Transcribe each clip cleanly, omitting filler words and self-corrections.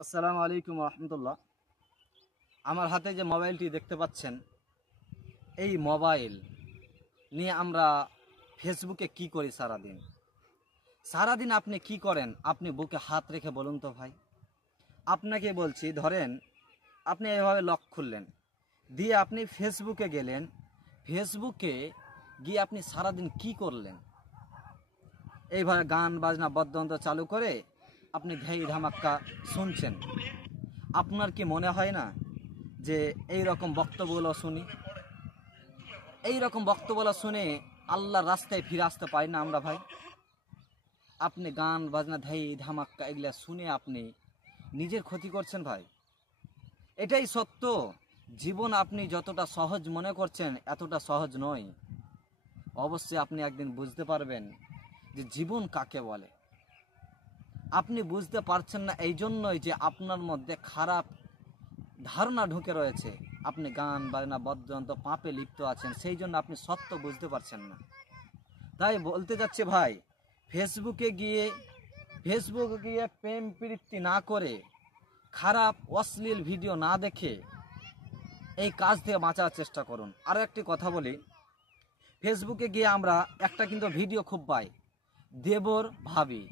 আসসালামু আলাইকুম রহমতুল্লাহ। আমার হাতে যে মোবাইলটি দেখতে পাচ্ছেন, এই মোবাইল নিয়ে আমরা ফেসবুকে কি করি সারাদিন। সারাদিন আপনি কি করেন? আপনি বুকে হাত রেখে বলুন তো ভাই। আপনাকে বলছি, ধরেন আপনি এভাবে লক খুললেন, দিয়ে আপনি ফেসবুকে গেলেন। ফেসবুকে গিয়ে আপনি সারাদিন কি করলেন? এইভাবে গান বাজনা বাদ্যযন্ত্র চালু করে আপনি ধেই ধামাক্কা শুনছেন। আপনার কি মনে হয় না যে এই রকম বক্তব্যগুলো শুনি, এই রকম বক্তব্যগুলো শুনে আল্লাহর রাস্তায় ফিরে আসতে পারি না আমরা ভাই? আপনি গান বাজনা ধেই ধামাক্কা এগুলা শুনে আপনি নিজের ক্ষতি করছেন ভাই। এটাই সত্য। জীবন আপনি যতটা সহজ মনে করছেন এতটা সহজ নয়। অবশ্যই আপনি একদিন বুঝতে পারবেন যে জীবন কাকে বলে। আপনি বুঝতে পারছেন না এই জন্যই যে আপনার মধ্যে খারাপ ধারণা ঢুকে রয়েছে। আপনি গান বাজনা বাদ্যযন্ত্র পাপে লিপ্ত আছেন, সেই জন্য আপনি সত্য বুঝতে পারছেন না। তাই বলতে যাচ্ছে ভাই, ফেসবুকে গিয়ে প্রেম প্রীতি না করে, খারাপ অশ্লীল ভিডিও না দেখে এই কাজ থেকে বাঁচার চেষ্টা করুন। আরও একটি কথা বলি, ফেসবুকে গিয়ে আমরা একটা কিন্তু ভিডিও খুব পাই, দেবর ভাবি,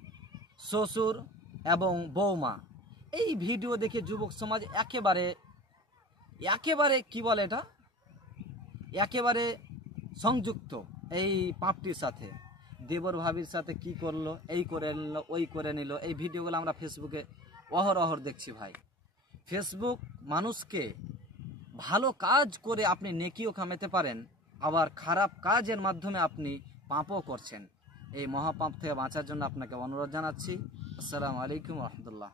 শ্বশুর এবং বৌমা। এই ভিডিও দেখে যুবক সমাজ একেবারে কি বলে এটা, একেবারে সংযুক্ত এই পাপটির সাথে। দেবর ভাবির সাথে কি করলো, এই করে নিল, ওই করে নিল, এই ভিডিওগুলো আমরা ফেসবুকে অহরহ দেখছি ভাই। ফেসবুক মানুষকে ভালো কাজ করে আপনি নেকিও কামাতে পারেন, আবার খারাপ কাজের মাধ্যমে আপনি পাপও করছেন। এই মহাপাপ থেকে বাঁচার জন্য আপনাকে অনুরোধ জানাচ্ছি। আসসালামু আলাইকুম রহমতুল্লাহ।